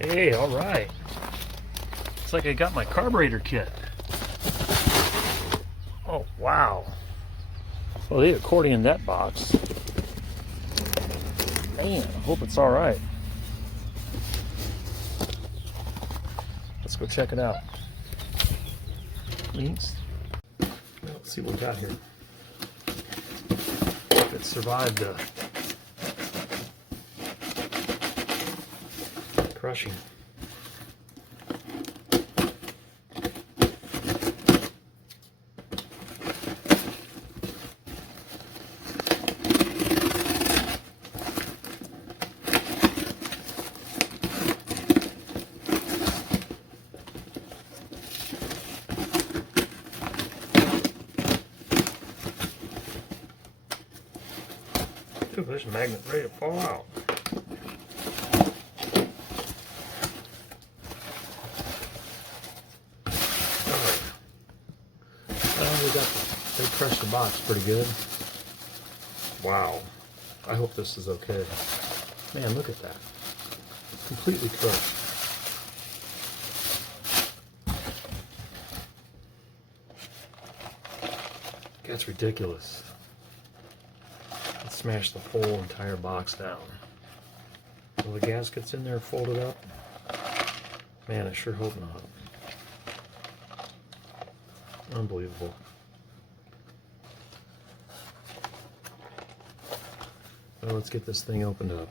Hey, all right. Looks like I got my carburetor kit. Oh, wow. Well, they accordion that box. Man, I hope it's all right. Let's go check it out. Links. Let's see what we got here. If it survived the crushing. Ooh, there's a magnet ready to fall out. They crushed the box pretty good. Wow. I hope this is okay. Man, look at that. Completely crushed. That's ridiculous. It smashed the whole entire box down. Well, the gaskets in there folded up. Man, I sure hope not. Unbelievable. Well, let's get this thing opened up.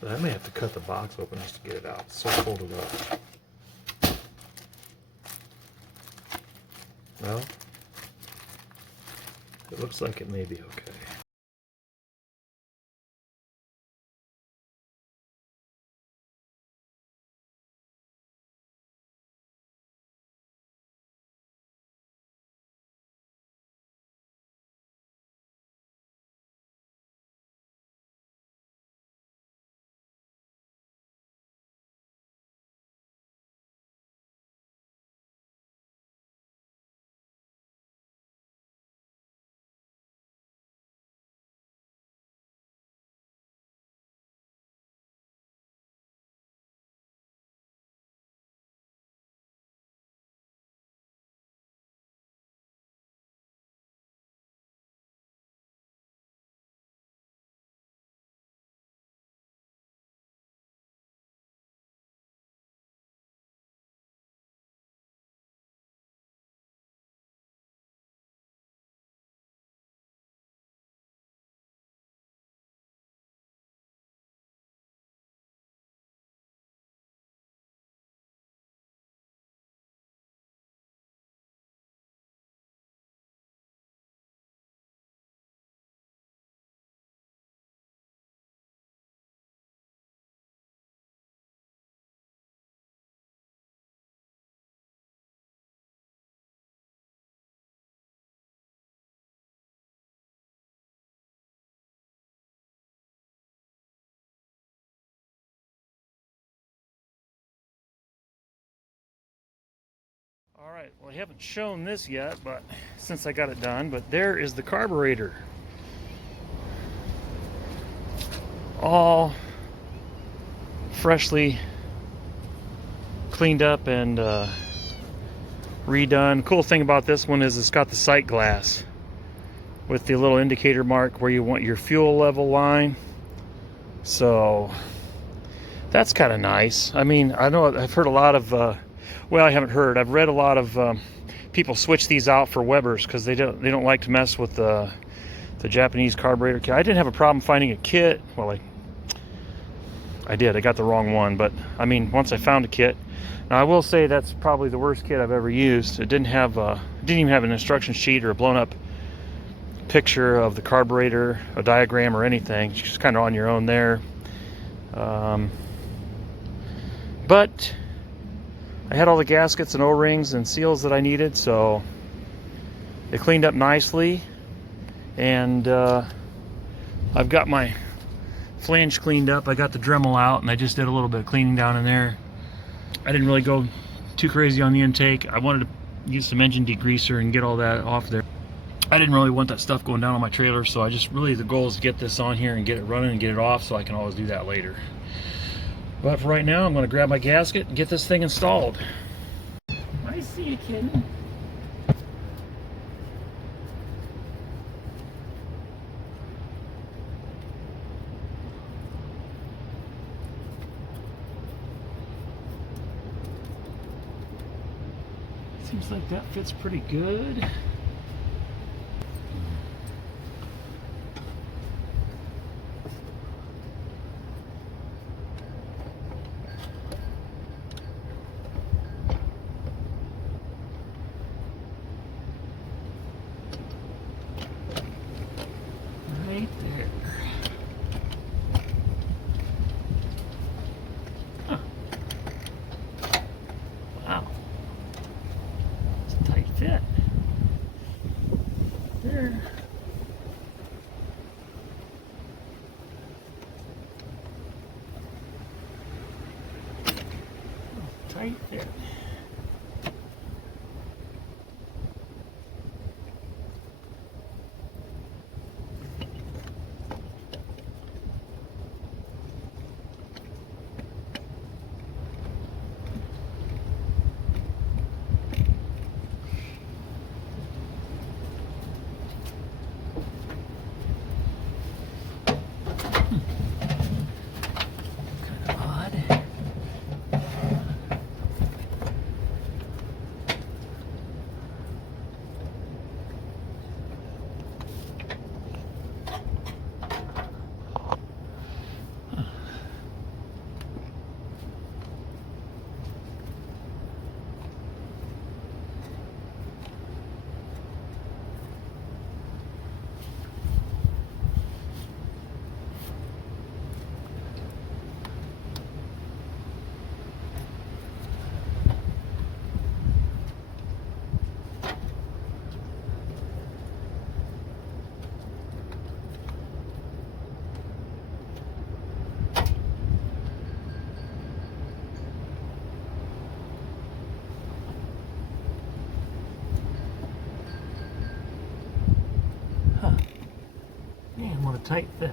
But I may have to cut the box open just to get it out. It's so folded up. Well, it looks like it may be okay. All right, well, I haven't shown this yet, but since I got it done, but there is the carburetor. All freshly cleaned up and redone. Cool thing about this one is it's got the sight glass with the little indicator mark where you want your fuel level line. So that's kind of nice. I mean, I know I've heard a lot of well, I haven't heard. I've read a lot of people switch these out for Webers because they don't like to mess with the Japanese carburetor kit. I didn't have a problem finding a kit. Well, I did. I got the wrong one, but I mean, once I found a kit. Now I will say that's probably the worst kit I've ever used. It didn't even have an instruction sheet or a blown up picture of the carburetor, a diagram or anything. It's just kind of on your own there. But I had all the gaskets and O-rings and seals that I needed, so it cleaned up nicely. And I've got my flange cleaned up. I got the Dremel out, and I just did a little bit of cleaning down in there. I didn't really go too crazy on the intake. I wanted to use some engine degreaser and get all that off there. I didn't really want that stuff going down on my trailer, so I just really, the goal is to get this on here and get it running and get it off so I can always do that later. But for right now, I'm going to grab my gasket and get this thing installed. I see you, kitten. Seems like that fits pretty good. Right there. Huh. Wow. It's a tight fit. There. Oh, tight fit. Man, what a tight fit.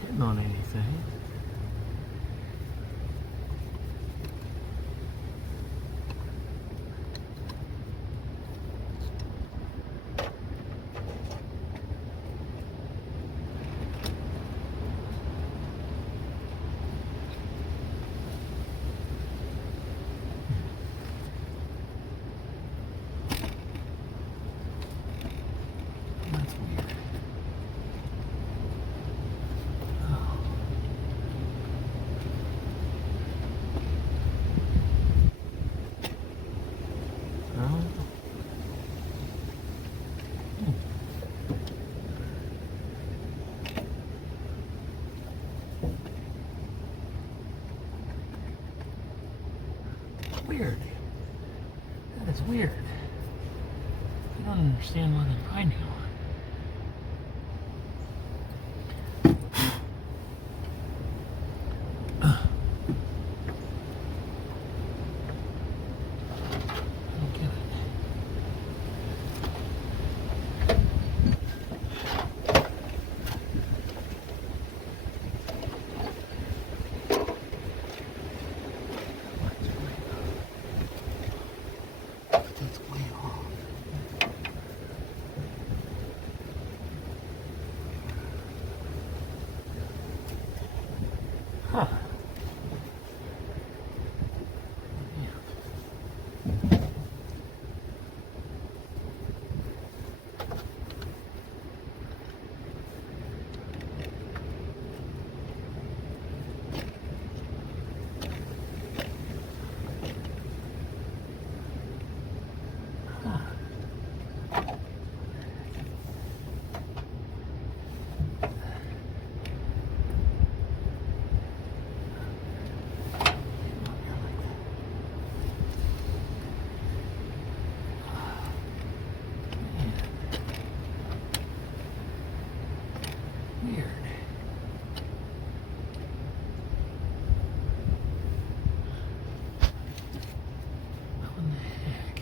Hitting on anything. That's weird. Oh. Oh. Weird. That is weird. I don't understand why they're grinding on. Huh. Weird. What in the heck?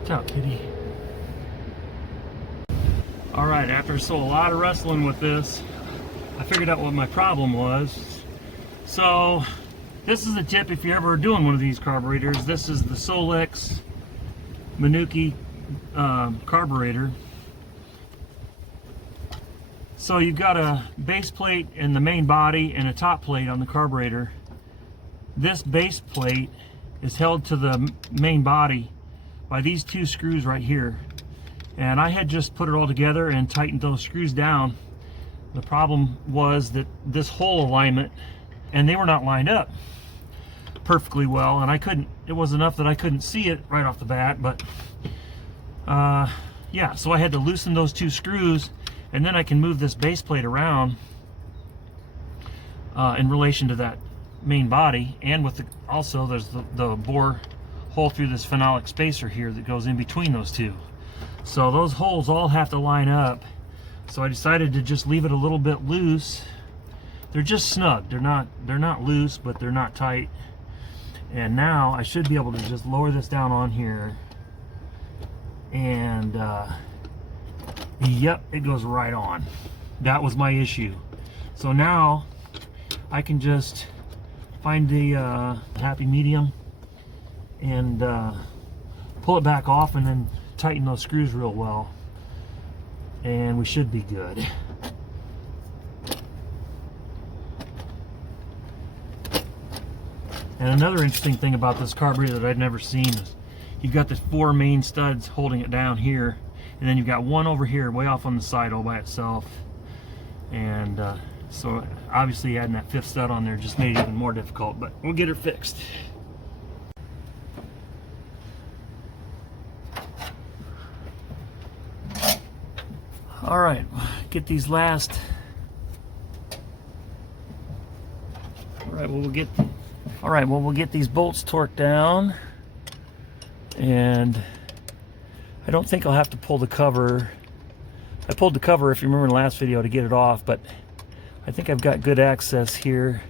Watch out, kitty. Alright, after a lot of wrestling with this, I figured out what my problem was. So, this is a tip if you're ever doing one of these carburetors. This is the Solex Minuki carburetor. So you've got a base plate in the main body and a top plate on the carburetor. This base plate is held to the main body by these two screws right here. And I had just put it all together and tightened those screws down. The problem was that this hole alignment, and they were not lined up perfectly well, and it was enough that I couldn't see it right off the bat, but yeah, so I had to loosen those two screws, and then I can move this base plate around in relation to that main body, and with also there's the bore hole through this phenolic spacer here that goes in between those two. So those holes all have to line up. So I decided to just leave it a little bit loose. They're just snug. They're not loose, but they're not tight. And now I should be able to just lower this down on here. And yep, it goes right on. That was my issue. So now I can just find the happy medium and pull it back off, and then tighten those screws real well, and we should be good. And another interesting thing about this carburetor that I'd never seen is you've got the 4 main studs holding it down here, and then you've got one over here way off on the side all by itself. And so obviously adding that 5th stud on there just made it even more difficult, but we'll get it fixed. All right, get these last. All right, well we'll get these bolts torqued down, and I don't think I'll have to pull the cover. I pulled the cover, if you remember in the last video, to get it off, but I think I've got good access here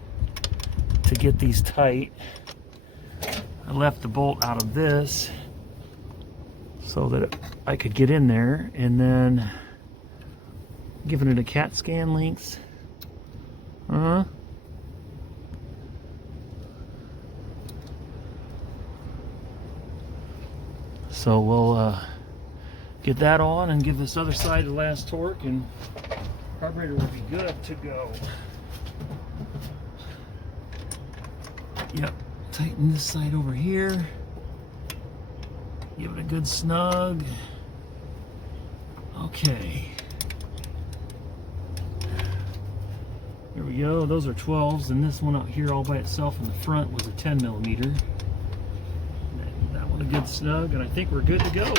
to get these tight. I left the bolt out of this so that I could get in there, and then giving it a CAT scan length. So we'll get that on and give this other side the last torque, and carburetor will be good to go. Yep, tighten this side over here. Give it a good snug. Okay. There we go, those are 12s, and this one out here all by itself in the front was a 10mm. That one a good snug, and I think we're good to go.